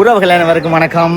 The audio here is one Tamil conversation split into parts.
உறவுகள் அனைவருக்கும் வணக்கம்.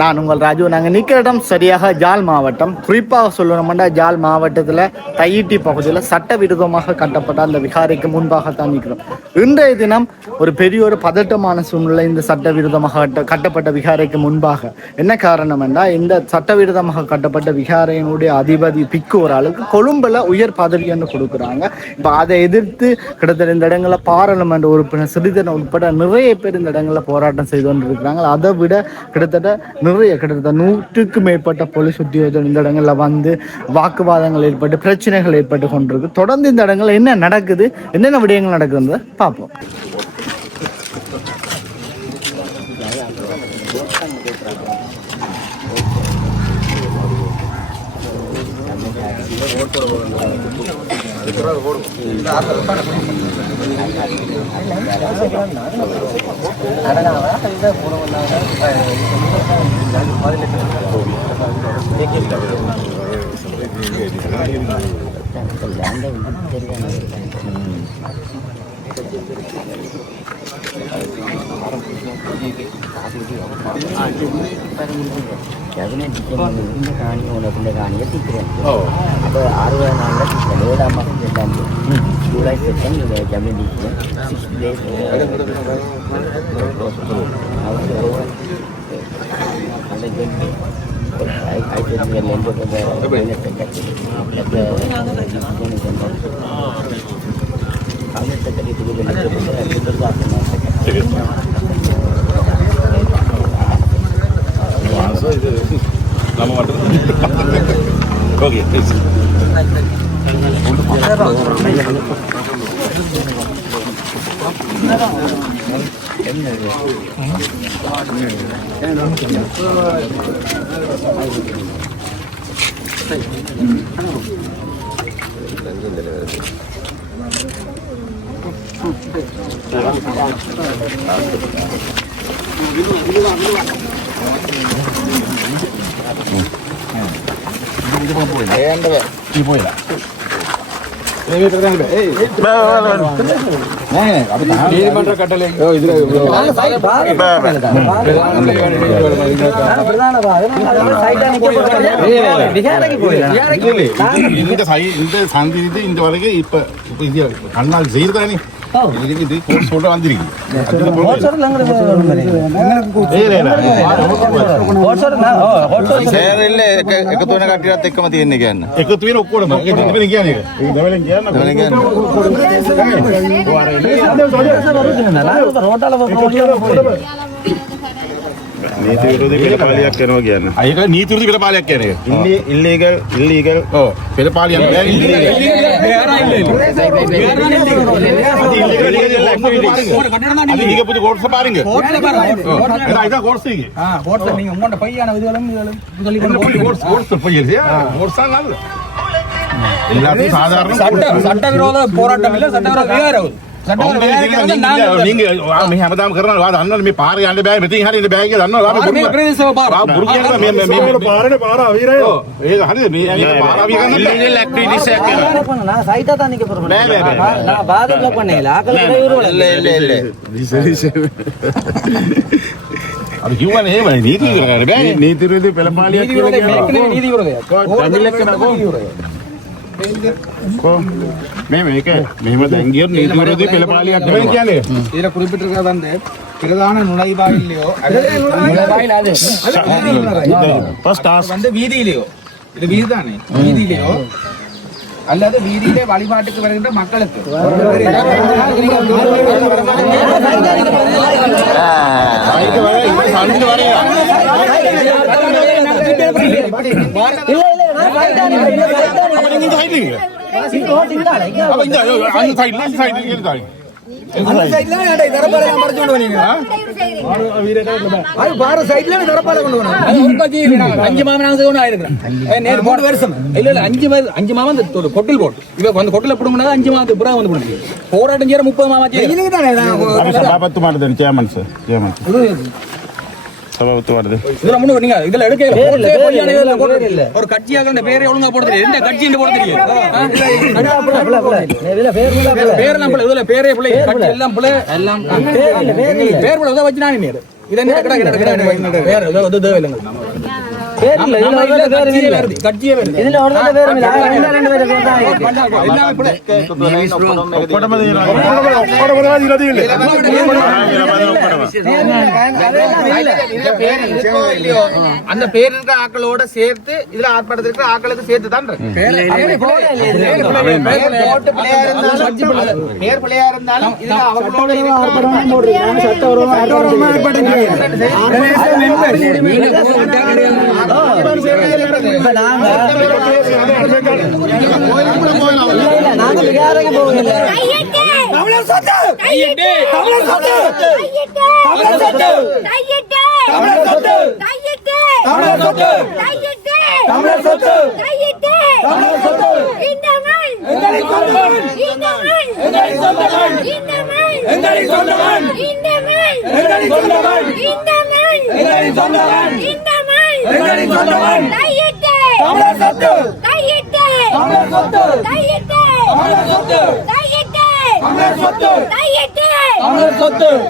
நான் உங்கள் ராஜு. நாங்கள் நிற்கிற இடம் சரியாக ஜாழ் மாவட்டம். குறிப்பாக சொல்லணும்னா ஜாழ் மாவட்டத்தில் தையிட்டி பகுதியில் சட்டவிரோதமாக கட்டப்பட்ட அந்த விகாரைக்கு முன்பாகத்தான் நிற்கிறோம். இன்றைய தினம் ஒரு பெரிய ஒரு பதட்டமான சூழ்நிலை இந்த சட்டவிரோதமாக கட்டப்பட்ட விகாரைக்கு முன்பாக. என்ன காரணம் என்றால், இந்த சட்டவிரோதமாக கட்டப்பட்ட விகாரையினுடைய அதிபதி பிக்கு ஒரு ஆளுக்கு கொழும்பில் உயர் பதவி என்று கொடுக்குறாங்க. இப்போ அதை எதிர்த்து கிட்டத்தட்ட இந்த இடங்களில் பாராளுமன்ற உறுப்பினர் சிறிதரன் உட்பட நிறைய பேர் இந்த இடங்களில் போராட்டம் செய்து கொண்டிருக்கிறாங்க. அதை விட கிட்டத்தட்ட 100க்கு மேற்பட்ட போலீஸ் உத்தியோகத்தர் இந்த இடங்களில் வந்து வாக்குவாதங்கள் ஏற்பட்டு பிரச்சனைகள் ஏற்பட்டு கொண்டிருக்கு. தொடர்ந்து இந்த இடங்களில் என்ன நடக்குது, என்னென்ன விடயங்கள் நடக்குதுன்றதை பார்ப்போம். கேபினெட் இந்த காணி உனக்கு இந்த காணியை தீக்கிறேன். அப்போ 60 நாளில் 7ஆம் மாதம் 2ஆம் ஜூலை 2 இந்த கேபினெட் தீக்கிறேன். 6 days நம்ம மட்டும் ஓகே ப்ளீஸ். போயிடா நீதிமன்ற கட்டளை இந்த சந்தி இந்த வரைக்கும் இப்ப கண்ணால் செய்யறதானே சொல்ற வந்திருக்கு. නීති විරෝධී පෙළපාලියක් කරනවා කියන්නේ. ඒක නීති විරෝධී පෙළපාලියක් කියන්නේ. ඉල්ලීගල් ඔව් පෙළපාලියක් බෑ ඉල්ලීගල්. அது நீங்க புது கோர்ஸ் பாருங்க. இதான் கோர்ஸ் நீங்க. கோர்ஸ் நீங்க உங்களோட பையான விதவலம் சொல்லி கோர்ஸ் பையல்சியா கோர்ஸ் தான் நல்லது. எல்லாரும் சாதாரண சட்ட விரோத போராட்டம் இல்ல, சட்ட விரோத விகாரம். நீங்க හැමදාම කරනවා වාද අන්නවල මේ පාර යන්න බෑ මෙතින් හරි ඉන්න බෑ කියලා අන්නවල ආපේ බුරුම ප්‍රදේශව පාර මේ පාරනේ පාර අවිරය ඒක හරිද මේ පාර අවිය ගන්න ඉල්ලීගල් ඇක්ටිවිටිස් එකක් කරනවා நான் சைட்டா தான் நிக்க போறேன் நான் பாதம் பண்ணேல ஆකල ඉවරවල இல்ல அது කිව්වනේ එහෙමයි නීති විරෝධය බෑ නීති විරෝධී පෙළපාලියක් කියලා කියනවා නීති විරෝධයක් තමිලක් කරනවා මේක මෙහෙම දැන් ගියොත් නීති විරෝධී පෙළපාලියක් නෙමෙයි කියන්නේ. ඊට குறிப்பிட்டிருக்கிறது வந்து பிரதான நுழைவாயிலையோ நுழைவாயில் அது ஃபர்ஸ்ட் டாஸ்க் வந்து வீதியிலையோ இது வீதி தானே வீதியிலையோ அல்லது வீதியிலே வழிபாட்டுக்கு வருகின்ற மக்களுக்கு போராட்டம் செய்யற 30 மாமா சபாபத்து வருது இதெல்லாம் முன்ன நீங்க இதெல்லாம் எடுக்கல ஒரு கட்சியாக பேரே ஒழுங்கா போடுறது எந்த கட்சின்னு போடுறது இதுல பேர் எல்லாம் இதுல பேரே பிள்ளை கட்சி எல்லாம் பிள்ளை எல்லாம் பேர் பிள்ளை வச்சு நானே அந்த பேர் இருக்கிற ஆக்களோட சேர்த்து இதுல ஆர்ப்பாட்டத்தில் இருக்கிற ஆக்களுக்கு சேர்த்து தான் பேர் பிள்ளையா இருந்தாலும் இதுல அவர்களோட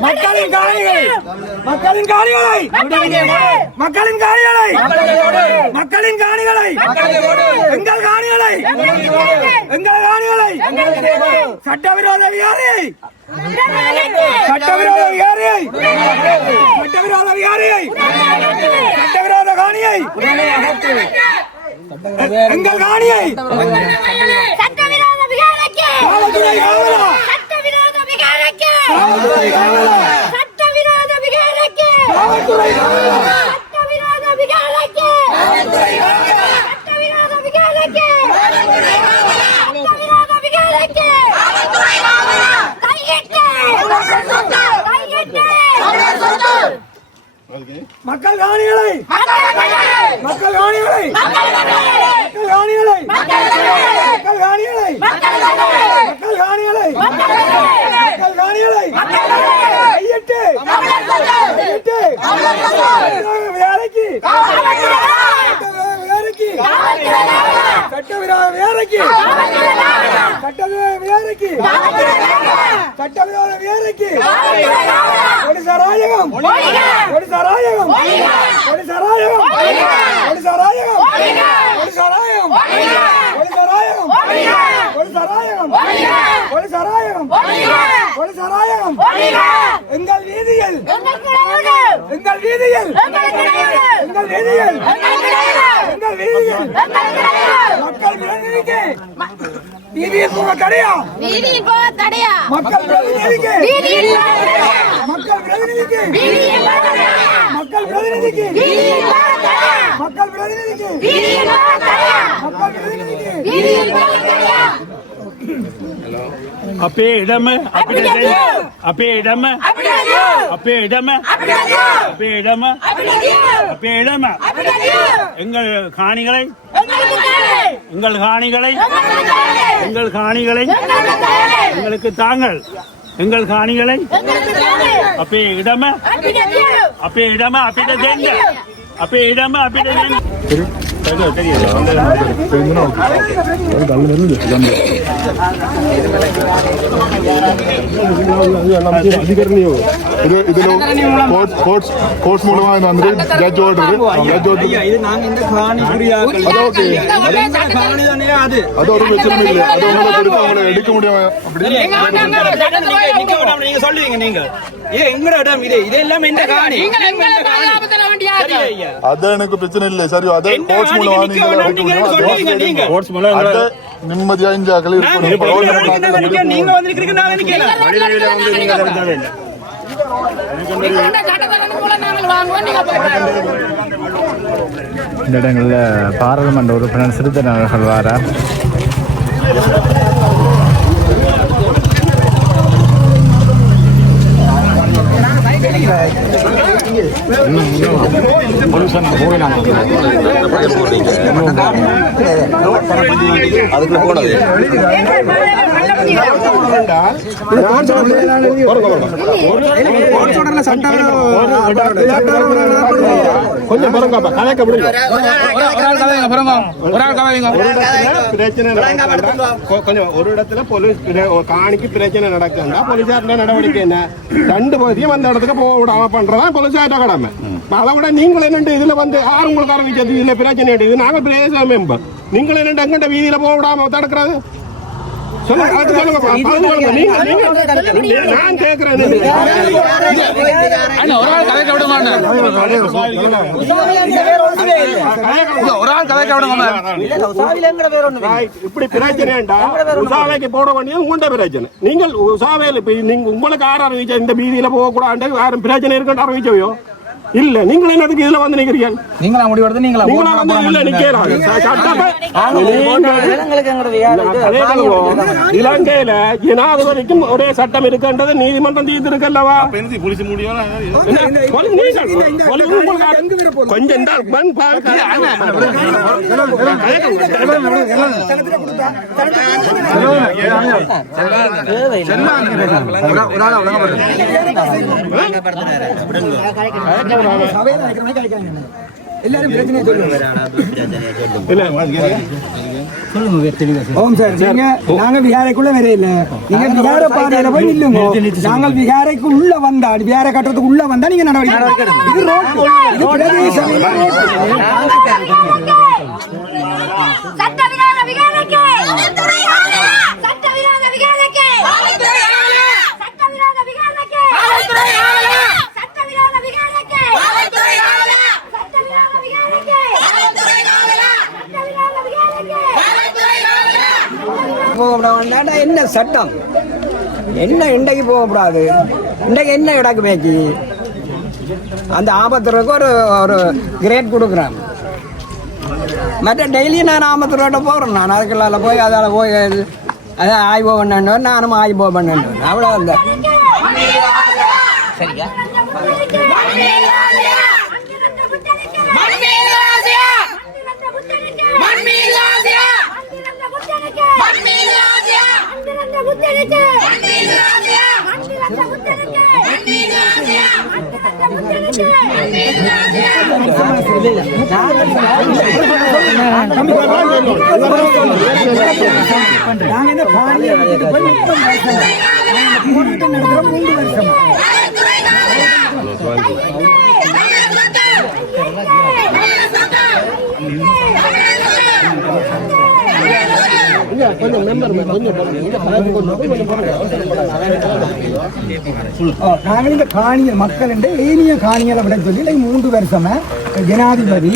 மக்களின் காணிகளை மக்களின் காணிகளை மக்களின் காணிகளை மக்களின் காணிகளை எங்கள் காணிகளை எங்கள் காணிகளை சட்டவிரோத விகாரியை சட்டவிரோத விகாரியை சட்டவிரோத விகாரியை சட்டவிரோத காணியை எங்கள் காணியை சட்டவிரோத விகாரிக்கு காவல்துறை காவலா சட்டவிரோத விகாரிக்கு காவல்துறை காவலா சட்டவிரோத விகாரிக்கு காவல்துறை காவலா சட்டவிரோத விகாரிக்கு காவல்துறை காவலா சட்டவிரோத விகாரிக்கு காவல்துறை காவலா சட்டவிரோத விகாரிக்கு காவல்துறை காவலா கையிட்டு கையிட்டு மக்கள் காணிகளை மக்கள் காணிகளை மக்கள் காணிகளை மக்கள் காணிகளை மக்கள் காணிகளை மக்கள் காணிகளை கையிட்டு கையிட்டு வேலைக்கு வேலைக்கு சட்டவிரோத வேலைக்கு சட்டவிரோத வேலைக்கு சட்டவிரோத வேலைக்கு ஒடிசாராயகம் ஒடிசாராயகம் ஒடிசாராயகம் ஒடிசாராயகம் ஒடிசாராயகம் ஒடிசாராயகம் ஒடிசாராயகம் ஒடிசாராயகம் ஒடிசாராயகம் எங்கள் வீதியில் எங்கள் வீதியில் எங்கள் வீதியில் எங்கள் வீதியில் மக்கள் பிரதிநிதிக்கு வீதியில் போக தடையா வீதியில் போக தடையா மக்கள் பிரதிநிதிக்கு வீதியில் போக தடையா மக்கள் பிரதிநிதிக்கு வீதியில் போக தடையா மக்கள் பிரதிநிதிக்கு வீதியில் போக தடையா மக்கள் பிரதிநிதிக்கு வீதியில் போக தடையா மக்கள் பிரதிநிதிக்கு வீதியில் போக தடையா අපේ ඉඩම අපිට දෙන්න අපේ ඉඩම අපේ ඉඩම අපේ ඉඩම අපේ ඉඩම எங்கள் காணிகளை எங்கள் காணிகளை எங்கள் காணிகளை எங்களுக்கு தாங்கள் எங்கள் காணிகளை අපේ ඉඩම අපේ ඉඩම අපිට දෙන්න අපේ ඉඩම අපිට දෙන්න கோர்ட்ஸ் மூலமா வந்து ஜட்ஜ் ஆர்டர் இது நாங்க இந்த காணி புரியாக்கள் அது ஒரு பிரச்சனை இல்லை அது உங்களை கொடுத்து அவங்களை எடுக்க முடியும் நீங்க சொல்லுவீங்க நீங்க எங்கட இடம் இது இதெல்லாம் இந்த காணி அது எனக்கு பிரச்சனை இல்லை சரி அது கோர்ட்ஸ் மூலமா நீங்க கோர்ட்ஸ் மூலம் நிம்மதியா இந்த அகல இருக்கணும் நீங்க வந்திருக்கீங்க இந்த இடங்களில் பாராளுமன்ற உறுப்பினர் சிறுத்தை அவர்கள் வாரார். அதுக்குள்ள போனது கொஞ்சம் பரங்கப்பா கதைக்க முடியும் கொஞ்சம் ஒரு இடத்துல போலீஸ் காணிக்கு பிரச்சனை நடக்குதுன்னா போலீஸார்ல நடவடிக்கை என்ன 2 பகுதியும் அந்த இடத்துக்கு போக விடாம பண்றதா போலீஸார்ட்ட கடமை. அதை விட நீங்கள் என்னண்டு இதுல வந்து யார் உங்களுக்கு ஆரம்பிச்சது இதுல பிரச்சனை இது நாங்க பிரதேச மெம்பர் நீங்கள் என்னண்டு அங்கிட்ட வீதியில போக விடாம தடுக்கிறது நான் கேட்கிறேன். இப்படி பிரச்சனைண்டா உசாவைக்கு போட வேண்டியது உங்கள்ட பிரச்சனை. நீங்கள் உசாவையில் உங்களுக்கு யார் அறிவிச்சா இந்த வீதியில போக கூடாது யாரும் பிரச்சனை இருக்குன்னு அறிவிச்சவையோ இல்ல நீங்கள் என்னதுக்கு இதுல வந்து நிக்கிறீங்க? நீங்களா முடிவெடுத்து நீங்களா வந்து நிக்கிறாங்க. இலங்கையில ஜனாதிபதிக்கும் ஒரே சட்டம் இருக்குன்றது நீதிமன்றம் தீர்த்திருக்கல்லவா? கொஞ்சம் எல்லாரும் பிரச்சனை சொல்லுங்க. நாங்க விகாரைக்குள்ள வரையில நீங்க விகார பாதையில போய் நில்லுங்க. நாங்கள் விகாரைக்கு உள்ள வந்தா விகார கட்டுறதுக்கு உள்ள வந்தா நீங்க நடவடிக்கை இது ரோட் இது பிரதேசம் சட்டவிரோத விகாரைக்கு சட்டவிரோத விகாரைக்கு சட்டவிரோத விகாரைக்கு சட்டவிரோத விகாரைக்கு என்ன சட்டம் என்ன இன்றைக்கு போகக்கூடாது? இன்றைக்கு என்ன இடக்கு பேச்சு அந்த ஆபத்துறதுக்கு ஒரு கிரேட் கொடுக்குறேன். மற்ற டெய்லி நான் ஆபத்துறோட போகிறேன். நான் அதுக்குள்ள போய் அதால் போய் அதை ஆய்வு பண்ணணும் நானும் ஆய்வு பண்ணணும் அவ்வளோ. சரியா நாங்கள் இந்த காணியல் மக்கள் என்று ஏனிய காணியலை விட சொல்லி 3 வருஷமா ஜனாதிபதி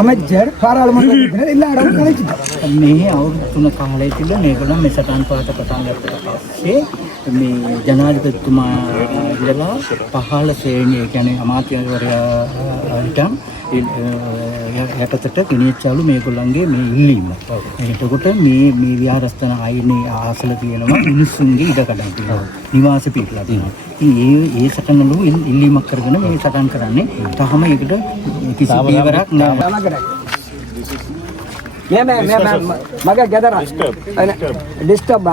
அமைச்சர் பாராளுமன்ற உறுப்பினர் எல்லா இடமும் கலைச்சிட்டோம். මේ අවුරුදු 3 කාලය තිබුණා මේගොල්ලෝ මේ සටන් පාත පටන් ගත්තට පස්සේ මේ ජනාධිපතිතුමා ඉඳලා 15 ශ්‍රේණිය කියන්නේ අමාත්‍යවරයාට යටතට ගෙනියච්චාලු මේගොල්ලන්ගේ මේ ඉල්ලීම. එතකොට මේ විහාරස්ථාන ආයනේ ආසල තියෙනවා මිනිස්සුන්ගේ ඉඩකඩම් තියෙනවා. නිවාස පිටලා තියෙනවා. ඉතින් ඒ සටනවල ඉල්ලීමක් කරගෙන මේ සටන් කරන්නේ තාම ඒකට කිසි පියවරක් නැහැ. මගේ ගෙදර ඩිස්ටර්බ්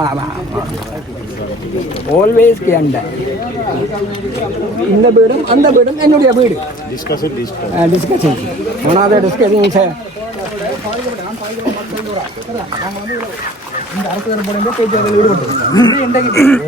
ஆல்வேஸ் கேண்ட இந்த வீடும் அந்த வீடும் என்னுடைய வீடு டிஸ்கஷன் ஒன்றாவது டிஸ்கஷன் சார் இந்த அரசு தரப்புடைய பேச்சுவார்த்தையில் ஈடுபட்டு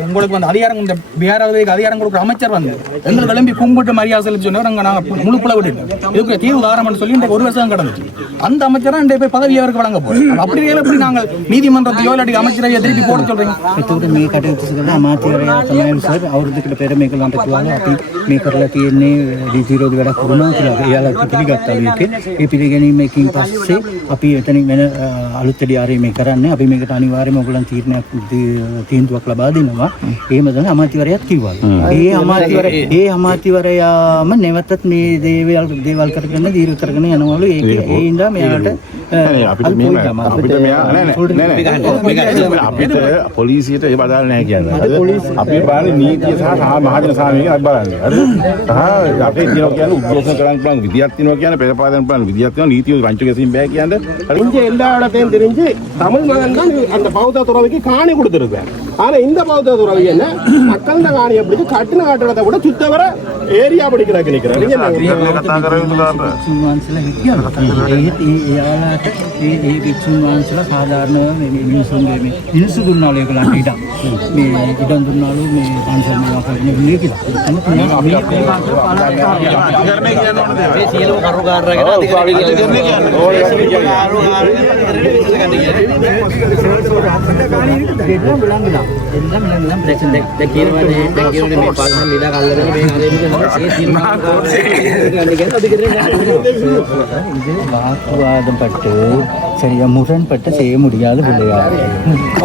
உங்களுக்கு வந்து அதிகாரம் இந்த பிஆர்ஓக்கு அதிகாரம் கொடுக்குற அமைச்சர் வந்து எங்களுக்கு கிளம்பி கும்பிட்டு மரியாதை செலுத்தி சொன்னார். நாங்கள் முழுப்புல விட்டு இதுக்கு தீர்வு தாரம்னு சொல்லி இந்த 1 வருஷம் கடந்துச்சு. அந்த அமைச்சர் தான் போய் பதவி அவருக்கு வழங்க போறோம். அப்படி எப்படி நாங்கள் நீதிமன்றத்தையோ இல்லாட்டி அமைச்சரையோ திருப்பி போட சொல்றீங்க? එතකොට මේ කටයුතු අමාත්‍යවරයා තමයි සර් අවුරුද්දකට පෙර මේකලන්ට කිව්වා අපි මේ කරලා තියෙන්නේ විධිවිරෝධී වැඩක් වුණා කියලා. එයාලා පිළිගත්තා මේකේ. ඒ පිළිගැනීමකින් පස්සේ අපි එතනින් වෙන අලුත් දෙයක් මේ කරන්නේ. අපි මේකට අනිවාර්යයෙන්ම ඔයගොල්ලන් තීන්දුවක් ලබා දෙනවා. එහෙම තමයි අමාත්‍යවරයාත් කිව්වා. ඒ අමාත්‍යවරයාම නැවතත් මේ දේවල් කරගෙන දීර්ඝ කරගෙන යනවලු. ඒ ඉඳලා මෙයාට අපිට පොලිසියට ඒ බදාල් නැහැ කියන්නේ. අපි බලන්නේ නීතිය සහ මහජන සාමීක අපි බලන්නේ. හරිද? සහ අපේ තියෙනවා කියන්නේ උද්ඝෝෂණ කරන්න පුළුවන් විදියක් තියෙනවා කියන්නේ පෙරපාදන්න පුළුවන් විදියක් තියෙනවා නීතිය වංචක ගැසීම් බෑ කියන්නේ. இங்க எல்லா இடத்தையும் தெரிஞ்சு தமிழ் மகன் தான் அந்த பௌத்த துறவிக்கு காணி கொடுத்துருக்கேன். ஆனா இந்த பௌத்த துறவி என்ன மக்கள் தான் காணியை பிடிச்சி கட்டின கட்டடத்தை கூட சுத்தவர ஏரியா பிடிக்கிறாங்க நினைக்கிறேன். ඒ වික්ෂුන් වහන්සේලා සාධාරණව මේ මිනිසුන්ගේ මේ මිනිස්සු දුන්නාලු ඒගොල්ලන්ට ඉඩම් මේ ඉඩම් දුන්නාලු මේ පන්සල් මේවා කරන්නේ නේ කියලා. මේ සියලුම කරුකාරයකට வாக்குவாதம் பட்டு சரியா முரண்பட்டு செய்ய முடியாத விளையாடு.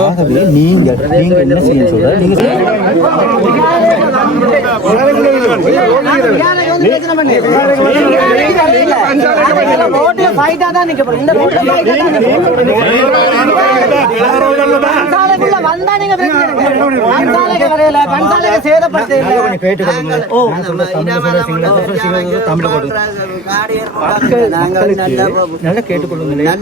ஆகவே நீங்கள் என்ன செய்ய சொல்ற நீங்க நல்லா கேட்டுக்கொள்ளுங்களேன்.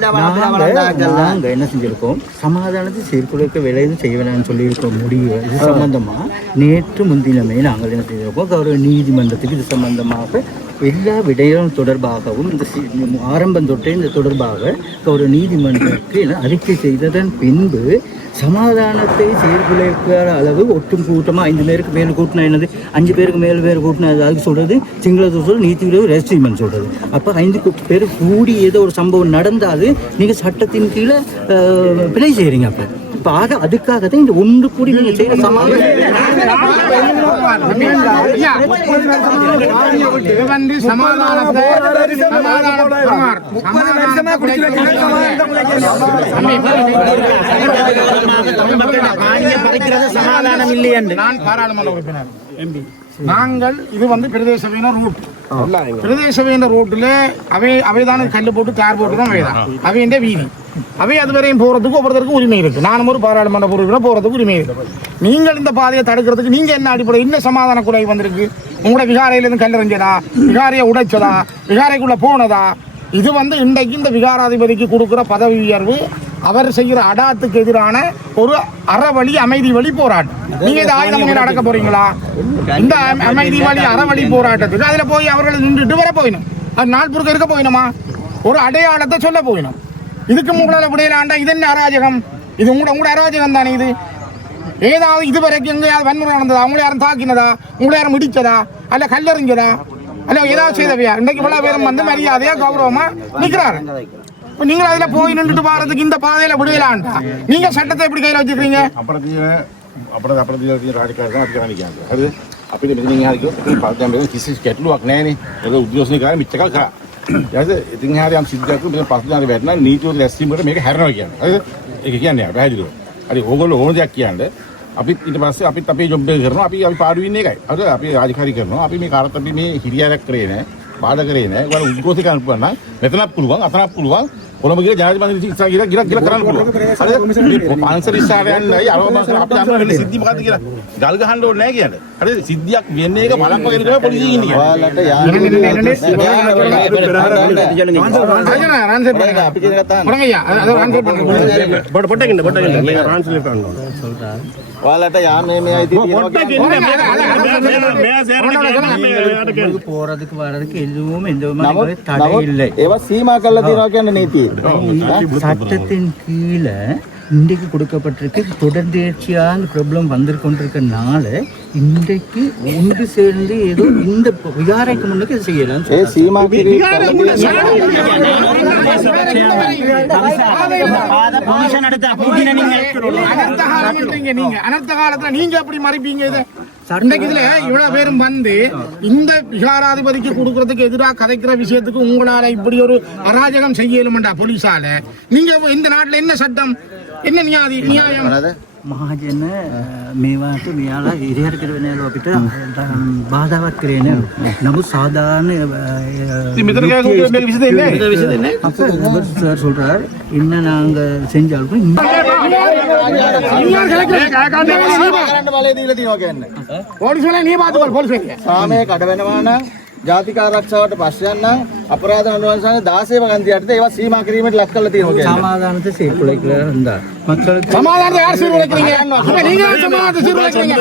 நாங்க என்ன செஞ்சிருக்கோம் சமாதானத்தை சீர்குலைக்க வேலையும் செய்ய வேணாம்னு சொல்லியிருக்க முடிவு இது சம்பந்தமா நேற்று முன்தினமே நாங்கள் என்ன செய்திருக்கோம் கௌரவ நீதிமன்றத்துக்கு இது சம்பந்தமாக எல்லா விடயம் தொடர்பாகவும் இந்த ஆரம்பம் தொட்டே இந்த தொடர்பாக கௌரவ நீதிமன்றத்துக்கு அறிக்கை செய்ததன் பின்பு சமாதானத்தை சீர்குலைக்கிற அளவு ஒட்டும் கூட்டமாக 5 பேருக்கு மேல் கூட்டினா என்னது 5 பேருக்கு மேல் கூட்டினா அதுக்கு சொல்கிறது சிங்களத்தில் சொல்கிறது நீதி விளைவு ரெஸ்ட்ரிக்மெண்ட் சொல்கிறது. அப்போ 5 பேர் கூடி ஏதோ ஒரு சம்பவம் நடந்தால் நீங்கள் சட்டத்தின் கீழே பிழை செய்கிறீங்க. அப்போ இப்போ ஆக அதுக்காக தான் இந்த ஒன்று கூடி நீங்கள் செய்கிற சமாதானம் இல்லை என்று நான் பாராளுமன்ற உறுப்பினர் எம்பி. நாங்கள் இது பிரதேச சபையினர் ரூட் பிரதேச சபையினர் ரூட்டில் அவைதான கல் போட்டு கார் போட்டு தான் அவைதான் அவையின் வீதி அவை அதுவரையும் போறதுக்கு ஒவ்வொருத்தருக்கும் உரிமை இருக்கு. நானும் ஒரு பாராளுமன்ற உறுப்பினர் போறதுக்கு உரிமை இருக்கு. நீங்கள் இந்த பாதையை தடுக்கிறதுக்கு நீங்க என்ன அடிப்படை என்ன சமாதான குறை வந்திருக்கு? உங்களோட விகாரையிலிருந்து கல்லறிஞ்சதா, விகாரையை உடைச்சதா, விகாரைக்குள்ள போனதா? இது இன்றைக்கு இந்த விகாராதிபதிக்கு கொடுக்குற பதவி உயர்வு அவர் செய்கிற அடாத்துக்கு எதிரான ஒரு அறவழி அமைதி வழி போராட்டம். நீங்க இந்த ஆயுதம் அடக்க போறீங்களா? இந்த அமைதி வழி அறவழி போராட்டத்துக்கு அதுல போய் அவர்கள் நின்றுட்டு வர போயிடும். அது நாள் பொறுக்க இருக்க போயிடுமா? ஒரு அடையாளத்தை சொல்ல போயிடும். இதுக்கு உங்களால விடையிலாண்டா இது என்ன அராஜகம்? இது உங்களோட அராஜகம் தானே இது. ஏதாவது இதுவரைக்கும் எங்கேயாவது வன்முறை நடந்ததா? உங்களை யாரும் தாக்கினதா? உங்களை யாரும் இடிச்சதா? அல்ல கல்லறிஞ்சதா? அல்ல ஏதாவது செய்தவையா? இன்றைக்கு இவ்வளவு பேரும் மரியாதையா கௌரவமா நிக்கிறாரு. நீங்க அதுல போய் நின்றுட்டு பாறதுக்கு இந்த பாதையில விடுவலாண்டா நீங்க சட்டத்தை எப்படி கையில வச்சுக்கிறீங்க? அது අපිට මෙතනින් එහාට ගියොත් පාර්ලිමේන්තුවේ කිසි ගැටලුවක් නැහැ නේ. ඒක උද්ඝෝෂණය කරලා මෙච්චර කල් කරා. ඊට පස්සේ ඉතින් එහාට යම් සිද්ධියක් වුණා පස්සේ දාන වැටෙනා නීතිය රැස්වීමකට මේක හැරෙනවා කියන්නේ. හරිද? ඒක කියන්නේ පැහැදිලිව. හරි ඕගොල්ලෝ ඕන දෙයක් කියන්නේ අපිත් ඊට පස්සේ අපිත් අපේ ජොබ් එක කරනවා. අපි පාඩුවේ ඉන්නේ එකයි. හරිද? අපි රාජකාරී කරනවා. අපි මේ කාර්යත් අපි මේ හිරියාවක් කරේ නැහැ. බාධා කරේ නැහැ. ඒගොල්ලෝ උද්ඝෝෂණය කරන්න පුළුවන් නම් මෙතනක් පුළුවන් අතනක් පුළුවන්. කොළඹ ගිහලා ජනාධිපති ඉස්සරහ ගිහලා කරන්න පුළුවන්. හරිද? පන්සල් ඉස්සරහ යන්නයි අරවමසල අපි දන්නවා වෙන්නේ සිද්ධි මොකද්ද කියලා. ගල් ගහන්න ඕනේ නැහැ කියන්නේ. හරිද? සිද්ධියක් වෙන්නේ එක බලක් වගේ තමයි පොලිසිය ඉන්නේ කියන්නේ. ඔයාලට ඔයාලට යාමේ මේ අයිති போறதுக்கு வர்றதுக்கு எதுவும் எந்த மாதிரி தடை இல்லை. ඒවා සීමා කරලා තියෙනවා කියන්නේ නීතියේ. சட்டத்தின் கீழே இன்றைக்கு கொடுக்கப்பட்டிருக்கு தொடர்ந்தேர்ச்சியான ப்ராப்ளம் வந்து கொண்டிருக்கனால இன்றைக்கு ஒன்று சேர்ந்து ஏதோ இந்த விகாரைக்கு முன்னுக்கு செய்யலாம். அனர்த்த காலத்துல நீங்க எப்படி மறைப்பீங்க இதை? இன்றைக்கு இதுல இவ்வளவு பேரும் இந்த விகாராதிபதிக்கு கொடுக்கறதுக்கு எதிராக கதைக்கிற விஷயத்துக்கு உங்களால இப்படி ஒரு அராஜகம் செய்யலும்டா போலீஸால. நீங்க இந்த நாட்டுல என்ன சட்டம் என்ன நியாயம்? මහජන මේවාට මෙයාලා ඉරිහට කරන යාළුවා අපිට බාධාවත් කරේ නෑ. නමුත් சாதாரண මෙතන මේක විසඳෙන්නේ சார் சொல்றார் என்ன நாங்க செஞ்சாலும் සාමය කඩ වෙනවා නම් ජාතික ආරක්ෂාවට පස්සේ යනවා අපරාධ අනුවංශන 16 වගන්තියට ඒවා සීමා කිරීමට ලක් කරලා තියෙනවා කියන්නේ. சமாதானத்தை சீர்குலைக்கல இருந்தார். மக்களுக்கு சமாதானத்தை யார் சீர்குலைக்கிறீங்க? அப்ப நீங்க தான் சமாதானத்தை சீர்குலைக்கிறீங்க.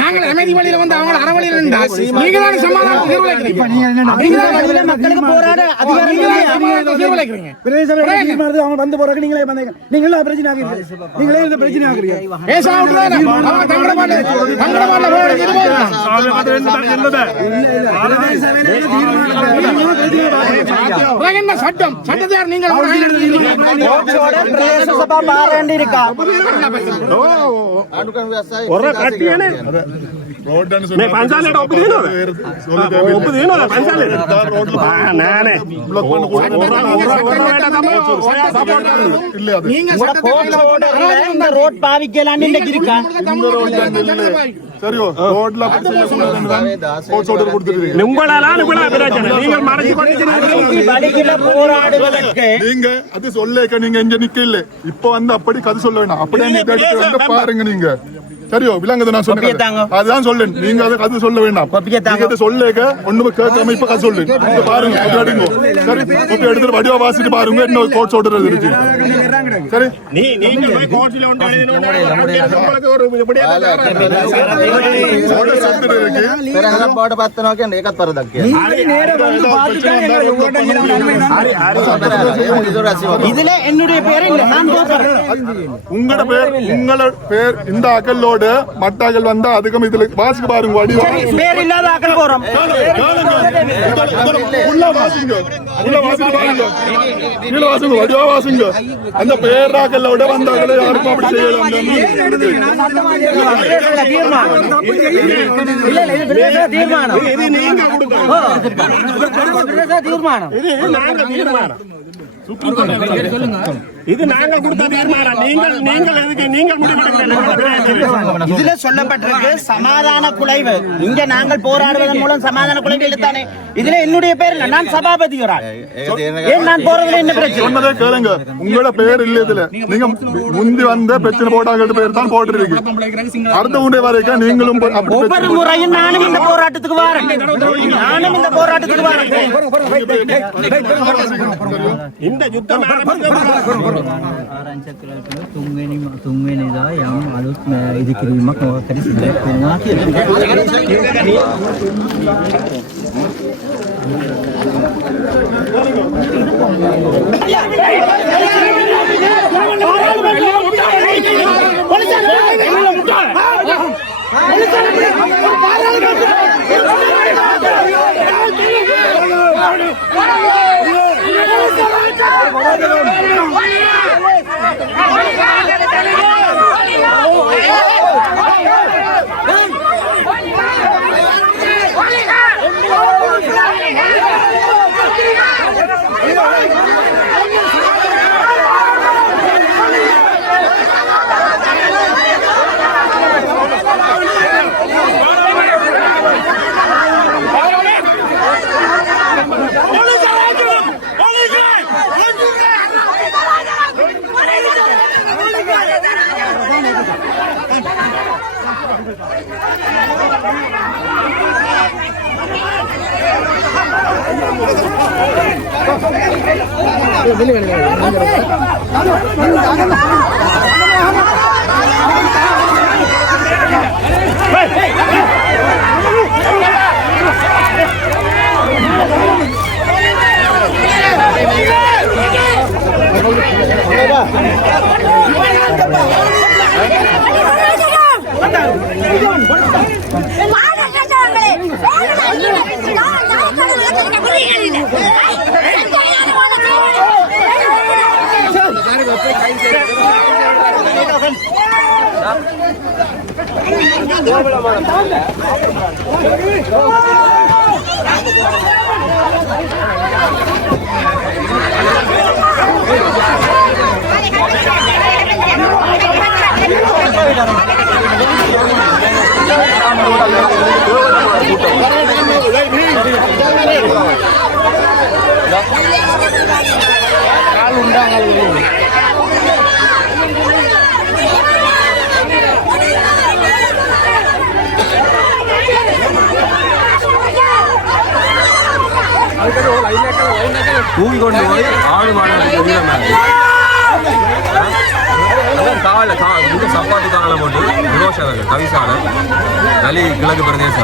நாங்கள் அமைதி வழியில வந்து அவங்க அறவழியில இருந்தா நீங்க தான் சமாதானத்தை சீர்குலைக்கிறீங்க. நீங்க தான் மக்களுக்கு போராட அதிகாரம் சீர்குலைக்கிறீங்க. அவங்க வந்து போறாங்க நீங்களே வந்தீங்க. நீங்களே பிரச்சனை ஆகிறீங்க. நீங்களே இந்த பிரச்சனை ஆகிறீங்க. பேச விட்டுறாங்க. அவங்க தங்கடமால போராடி என்ன சட்டம் சட்டத்தை நீங்கள் ரோட் பாவிக்கலான்னு இருக்கா சரியோ ரோட்ல நீங்க அது சொல்லேக்க நீங்க எங்க நிக்கல இப்ப வந்து அப்படி கதை சொல்ல வேணாம் அப்படியே வந்து பாருங்க நீங்க சரியோ விலங்குது நான் சொன்னேன் அதுதான் சொல்லேன் நீங்க அதை கதை சொல்ல வேண்டாம் நீங்க சொல்லேக்க ஒண்ணுமே கேட்காம இப்ப கதை சொல்லு பாருங்க அடிங்கோ சரி இப்ப எடுத்துட்டு வடிவா வாசிட்டு பாருங்க இன்னொரு கோட் சொல்றது இருக்கு சரி நீங்க போய் கோட்ல போட பார்த்தனோக்க ඒකත් වරදක් இதுல என்னுடைய பேர் இல்ல நான் உங்களோட பேர் இந்த அகலோட மட்டாக்கள் வந்தா அதுக்கும் இதுல வாசிக்க பாருங்க வடி பேர் இல்லாத அகல் போறோம் உள்ள வாசிங்க பாருங்க கீழ வாசிங்க வடிவா வாசிங்க அந்த பேர் அகலோட வந்தாங்களே யாருக்கும் அப்படி செய்யலாம் இது நாங்க கொடுத்த தீர்மானம் நீங்கள் முடிவெடுக்கிறீர்கள். இதுல சொல்லப்பட்டிருக்கு சமாதான குலைவு. இங்க நாங்கள் போராடுவதன் மூலம் சமாதான குலைவு இல்லத்தானே. இதுல என்னுடைய பேர் இல்ல, நான் சபாபதி ஒரு ஆள். ஏன் நான் போறதுல என்ன பிரச்சனை? சொன்னதே கேளுங்க, உங்களோட பேர் இல்ல இதுல. நீங்க முந்தி வந்த பிரச்சனை போட்டாங்க பேர் தான் போட்டுருக்கு. அடுத்த உண்டே வரைக்கும் நீங்களும் ஒவ்வொரு முறையும் நானும் இந்த போராட்டத்துக்கு வரேன். இந்த யுத்தம் තුන්වෙනිදා යම් අලුත් ඉදිකිරීමක් මොකක් හරි සිද්ධ වෙනවා தூங்கி கொண்டு போய் ஆடு மாடு காலை இந்த சப்பாத்தி காலம் போட்டு விரோஷாலை கவிசாலை நலி கிழக்கு பிரதேச